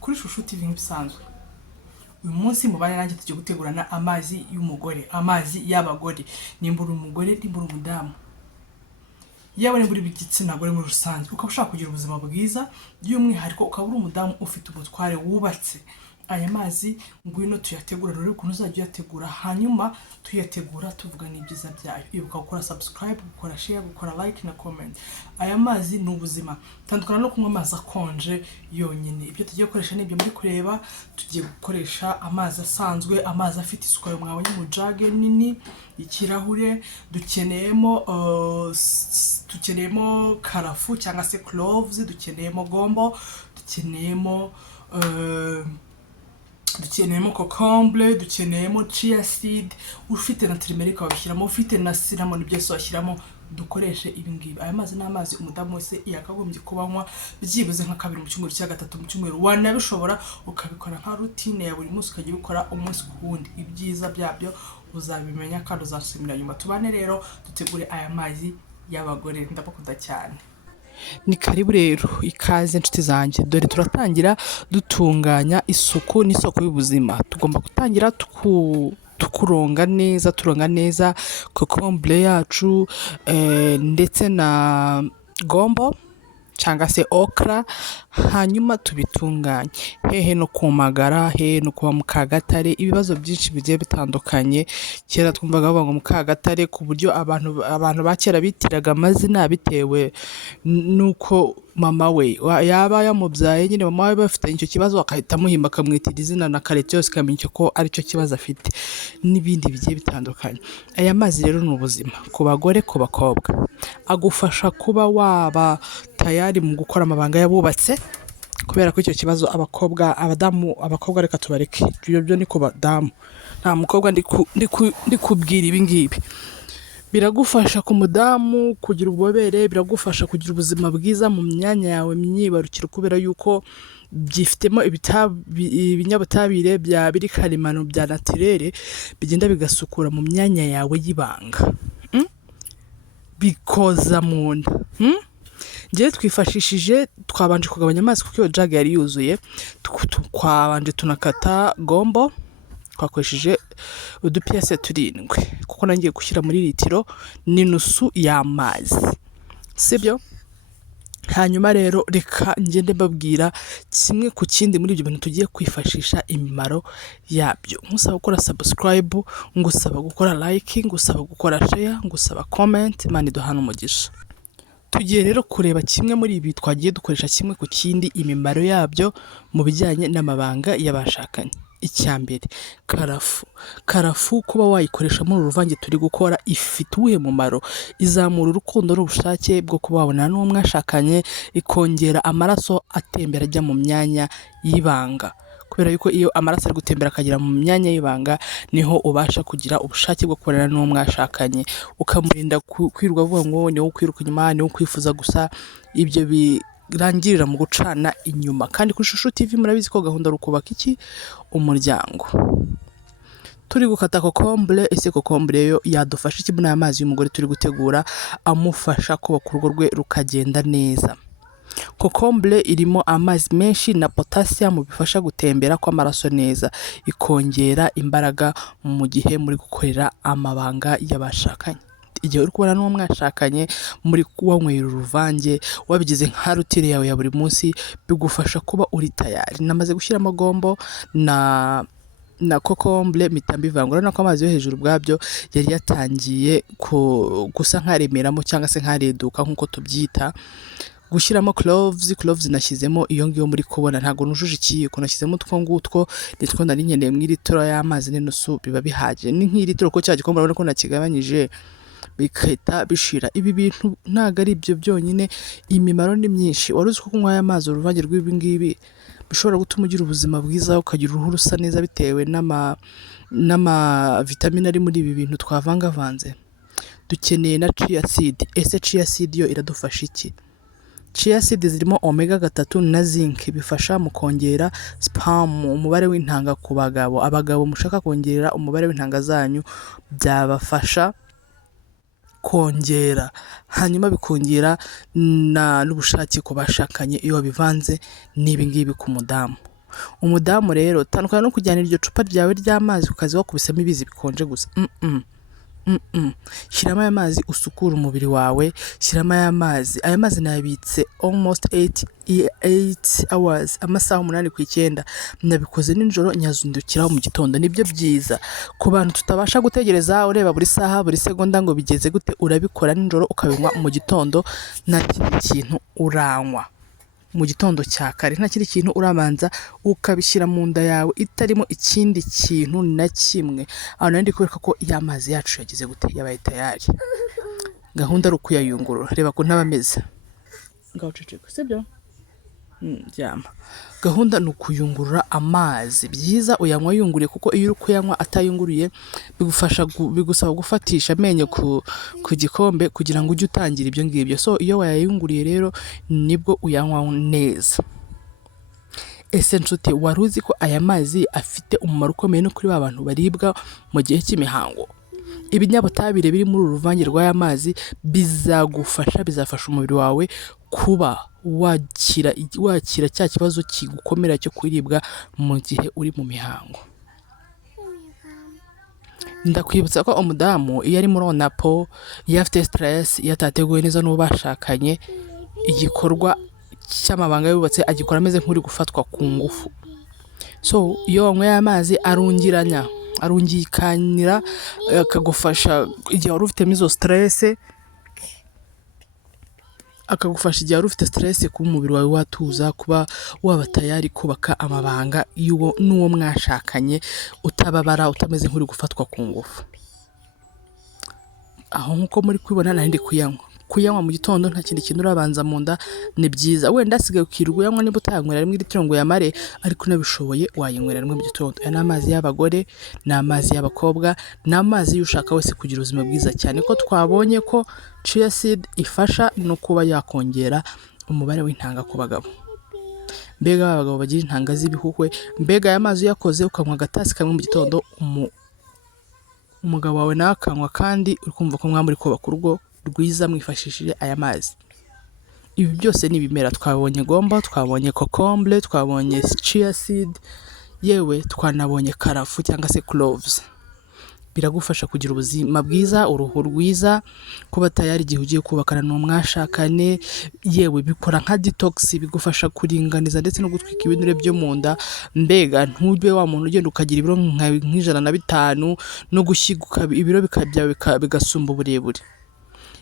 Kuri Shusho TV nk'ibisanzwe uyu munsi mubane nanjye tugiye gutegurana amazi y'umugore, amazi y'abagore. Nimba uri umugore, nimba uri umudamu, yaba nimba uri igitsina gore muri rusange, ukaba ushaka kugira ubuzima bwiza by'umwihariko, ukaba uri umudamu ufite umutware wubatse, aya mazi ngwino tuyategura. Rero ukuntu uzajya uyategura, hanyuma tuyategura tuvuga n'ibyiza byayo. Ibuka gukora subscribe, gukora share, gukora like na comment. Aya mazi ni ubuzima, tandukana no kunywa amazi akonje yonyine. Ibyo tugiye gukoresha nibyo muri kureba. Tugiye gukoresha amazi asanzwe, amazi afite isuku ayo mwabonye mu jage nini ikirahure. Dukeneyemo karafu cyangwa se cloves, dukeneyemo gombo, dukeneyemo cocombre, dukeneyemo chia seed, ufite na turmeric wabishyiramo, ufite na cinnamon byose washyiramo. Dukoreshe ibi ngibi. Aya mazi n'amazi umudamu wese yakagombye kubanywa byibuze nka kabiri mu cyumweru cya gatatu mu cyumweru. Wanabishobora ukabikora nka routine ya buri munsi, ukajya ukora umunsi ku wundi. Ibyiza byabyo uzabimenya kandi uzasubira nyuma. Tubane rero dutegure aya mazi y'abagore. Ndabakunda cyane. Ni karibu rero, ikaze inshuti zanjye. Dore turatangira dutunganya isuku n'isoko y'ubuzima. Tugomba gutangira turonga neza cocombre yacu, ndetse na gombo cyangwa se okra, hanyuma tubitunganye. Hehe no kumagara, hehe no kuba Mukagatare, ibibazo byinshi bigiye bitandukanye. Kera twumvaga bavuga ngo Mukagatare, ku buryo abantu ba kera bitiraga amazina bitewe nuko mama we yaba yamubyaye, nyine mama we bafite icyo kibazo akahita amuhimba akamwitira izina na kare cyose kamenya ko ari cyo kibazo afite, n'ibindi bigiye bitandukanye. Aya mazi rero ni ubuzima ku bagore, ku bakobwa. Agufasha kuba waba tayari mu gukora amabanga yabubatse, kubera ko icyo kibazo abakobwa reka tubareke, ibyo ni ku badamu, nta mukobwa ndi kubwira ibi ngibi. Biragufasha ku mudamu kugira ububobere, biragufasha kugira ubuzima bwiza mu myanya yawe myibarukiro, kubera yuko byifitemo ibinyabutabire biri karemano bya naturere bigenda bigasukura mu myanya yawe y'ibanga, bikoza mu nda. Ngewe twabanje kugabanya amazi kuko iyo jage yari yuzuye. Twabanje tunakata gombo, twakoresheje udupiyese 7 kuko nangiye gushyira muri litiro n'inusu y'amazi, sibyo? Hanyuma rero reka ngende mbabwira kimwe ku kindi muri ibyo bintu tugiye kwifashisha imimaro yabyo. Ngusaba gukora subscribe, ngusaba gukora like, ngusaba gukora share, ngusaba comment. Imana iduhana umugisha. Tugiye rero kureba kimwe muri ibi twagiye dukoresha kimwe ku kindi imimaro yabyo mu bijyanye n'amabanga y'abashakanye. Icyambere, karafu kuba wayikoresha muri uruvange turi gukora ifite uwuhe mumaro? Izamura urukundo n'ubushake bwo kuba wabonana n'uwo mwashakanye, ikongera amaraso atembera ajya mu myanya y'ibanga, kubera yuko iyo amaraso ari gutembera akagera mu myanya y'ibanga niho ubasha kugira ubushake bwo kubonana n'uwo mwashakanye, ukamurinda kwirwa avuga ngo ni wowe kwiruka inyuma, ni wowe kwifuza gusa. Ibyo birangirira mu gucana inyuma. Kandi kuri Shusho TV murabizi ko gahunda ari ukubaka umuryango. Turi gukata cocombre. Ese cocombre yo yadufasha iki muri aya mazi y'umugore turi gutegura, amufasha kubaka urugo rwe rukagenda neza? Cocombre irimo amazi menshi na potassium bifasha gutembera kw'amaraso neza, ikongera imbaraga mu gihe muri gukorera amabanga y'abashakanye. Igihe uri kubona n'uwo mwashakanye muri wanywera uruvange, wabigize nka rutire yawe ya buri munsi, bigufasha kuba uri tayari. Namaze gushyiramo gombo na cocombre mpita mbivangura, nako amazi yo hejuru ubwabyo yari yatangiye gusa nkaremeramo cyangwa se nkareduka nk'uko tubyita. Gushyiramo cloves nashyizemo iyo ngiyo muri kubona, ntago nujuje ikiyiko, nashyizemo utwo ngutwo nitwo nari nkeneye mu litiro y'amazi n'inusu, biba bihagije. Ni nk'ilitiro ko cya gikombe urabona ko nakigabanyije bikahita bishira. Ibi bintu ntago ari ibyo byonyine, imimaro ni myinshi. Wari uzi ko kunywa aya mazi uruvange rw'ibi ngibi bishobora gutuma ugira ubuzima bwiza, ukagira uruhu rusa neza bitewe n'ama vitamine ari muri ibi bintu twavangavanze. Dukeneye na chia seed. Ese chia seed yo iradufasha iki? Chia seed zirimo omega 3 na zinc, bifasha mu kongera sperm, umubare w'intanga ku bagabo. Abagabo mushaka kongerera umubare w'intanga zanyu, byabafasha kongera, hanyuma bikongera n'ubushake ku bashakanye iyo bivanze n'ibi ngibi ku mudamu. Umudamu rero tandukana no kujyana iryo cupa ryawe ry'amazi ukazi wakubisemo ibizi bikonje gusa. Shyiramo aya mazi usukura umubiri wawe, shyiramo aya mazi. Aya mazi nayabitse almost 8 hours, amasaha 8 ku 9. Nabikoze nijoro nyazundukiraho mu gitondo. Nibyo byiza ku bantu tutabasha gutegereza ureba buri saha buri segonda ngo bigeze gute, urabikora nijoro ukabinywa mu gitondo, nta kindi kintu uranywa mu gitondo cya kare, nta kindi kintu urabanza ukabishyira mu nda yawe itarimo ikindi kintu na kimwe. Aho nandi kubereka ko ya mazi yacu yagize gute, yabaye tayari. Gahunda ari ukuyayungurura, reba ko ntabameze ngaho ceceka, sibyo? Ryama. Gahunda ni ukuyungurura amazi. Byiza uyanywa yunguriye, kuko iyo uri kuyanywa atayunguriye bigusaba gufatisha amenyo ku gikombe kugira ngo ujye utangira ibyo ngibyo. So iyo wayayunguriye rero nibwo uyanywa neza. Ese nshuti, wari uzi ko aya mazi afite umumaro ukomeye no kuri ba bantu baribwa mu gihe cy'imihango? Ibinyabutabire biri muri uru ruvange rw'aya mazi bizafasha umubiri wawe kuba wakira cya kibazo kigukomera cyo kuribwa mu gihe uri mu mihango. Ndakwibutsa ko umudamu iyo ari muri onapo, iyo afite stress, iyo atateguwe neza n'uwo bashakanye, igikorwa cy'amabanga yubatse agikora ameze nk'uri gufatwa ku ngufu. So iyo wanyweye amazi arungikanira, akagufasha igihe wari ufite izo stress, akagufasha igihe wari ufite stress, kuba umubiri wawe watuza, kuba waba tayari kubaka amabanga n'uwo mwashakanye, utababara, utameze nk'uri gufatwa ku ngufu. Aho nkuko muri kwibona nandi kuyanywa mu gitondo, nta kindi kintu urabanza mu nda, ni byiza. Wenda asigaye ukirwa uyanywa, niba utayanywera rimwe litiro ngo yamare, ariko unabishoboye wayanywera rimwe mu gitondo. Aya ni amazi y'abagore, ni amazi y'abakobwa, ni amazi y'ushaka wese kugira ubuzima bwiza, cyane ko twabonye ko chia seed ifasha no kuba yakongera umubare w'intanga ku bagabo. Mbega abagabo bagira intanga z'ibihuhwe, mbega aya mazi uyakoze ukanywa agatasi kamwe mu gitondo, umugabo wawe nawe akanywa, kandi uri kumva ko mwamuri kubaka urugo rwiza mwifashishije aya mazi. Ibi byose ni ibimera. Twabonye gombo, twabonye kokomble, twabonye chia seed, yewe twanabonye karafu cyangwa se cloves. Biragufasha kugira ubuzima bwiza, uruhu rwiza, kuba tayari igihe ugiye kubakana n'umwashakane. Yewe bikora nka detox, bigufasha kuringaniza ndetse no gutwika ibinure byo mu nda. Mbega ntujye wa muntu ugenda ukagira ibiro nk'105 no gushyiguka ibiro bigasumba uburebure.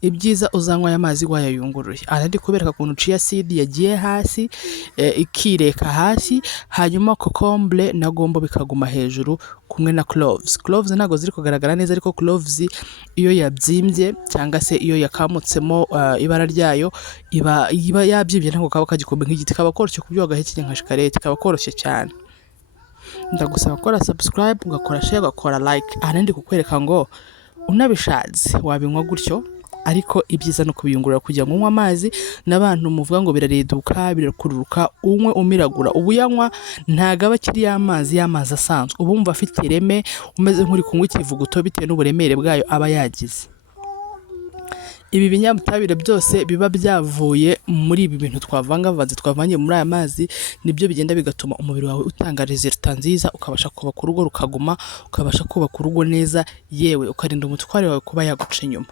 Ibyiza uzanywa aya mazi wayayunguruye. Arandi kubereka ukuntu chia seed yagiye hasi, ikireka hasi, hanyuma kokomble na gombo bikaguma hejuru kumwe na cloves. Cloves ntago ziri kugaragara neza, ariko cloves iyo yabyimbye cyangwa se iyo yakamutsemo ibara ryayo iba yabyimbye, ntago kaba kagikombe nk'igiti, kaba koroshye kubyo wagahekenya nka shikarete, kaba koroshye cyane. Ndagusaba gukora subscribe, ugakora share, ugakora like. Arandi kukwereka ngo unabishatse wabinywa gutyo, ariko ibyiza no kubiyungurura kugira ngo unywe amazi. N'abantu muvuga ngo birareduka, birakururuka, unywe umiragura. Ubuyanywa ntago aba kiri y'amazi asanzwe, ubumva afite ireme, umeze nk'uri kunywa ikivuguto bitewe n'uburemere bwayo aba yagize. Ibi binyabutabire byose biba byavuye muri ibi bintu twavanye muri aya mazi, nibyo bigenda bigatuma umubiri wawe utanga resultat nziza, ukabasha kubaka urugo rukaguma, ukabasha kubaka urugo neza, yewe ukarinda umutware wawe kuba yaguca inyuma.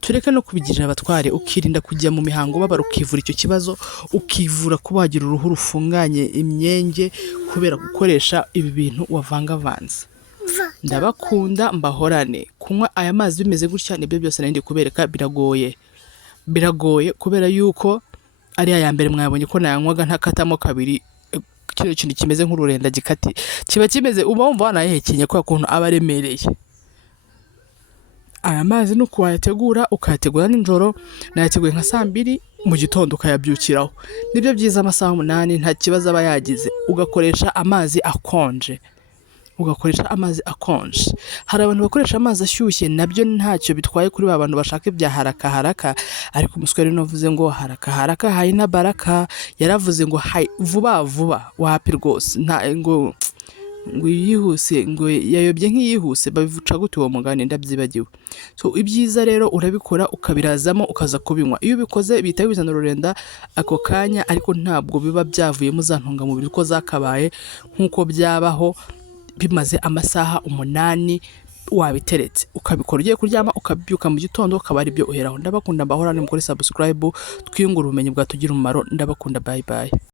Tureke no kubigirira abatware, ukirinda kujya mu mihango babara, ukivura icyo kibazo, ukivura kuba wagira uruhu rufunganye imyenge kubera gukoresha ibi bintu wavangavanze. Ndabakunda, mbahorane. Kunywa aya mazi bimeze gutya nibyo byose nari ndi kubereka biragoye kubera yuko ari aya mbere mwabonye ko nayanywaga ntakatamo kabiri, kino kintu kimeze nk'ururenda gikati, kiba kimeze uba wumva wanahekenye kwa kuntu aba aremereye. Aya mazi nuko wayategura, ukayategura nijoro. Nayateguye nka 2:00 mu gitondo ukayabyukiraho. Nibyo byiza, amasaha 8 nta kibazo aba yagize. Ugakoresha amazi akonje. Hari abantu bakoresha amazi ashyushye, nabyo ntacyo bitwaye kuri ba bantu bashaka ibya haraka, ariko umuswari navuze ngo haraka haina baraka, yaravuze ngo vuba wapi rwose, nta ngo ngo yihuse ngo yayobye nk'iyihuse babivuca gute uwo mugani ndabyibagiwe. So ibyiza rero urabikora ukabirazamo ukaza kubinywa, iyo ubikoze bihita bizana ururenda ako kanya, ariko ntabwo biba byavuyemo za ntungamubiri uko zakabaye nk'uko byabaho bimaze amasaha 8 wabiteretse. Ukabikora ugiye kuryama, ukabyuka mu gitondo ukaba ari byo uheraho. Ndabakunda, mbahorane mukore subscribe, twiyungura ubumenyi bwatugira umumaro. Ndabakunda, bye bye.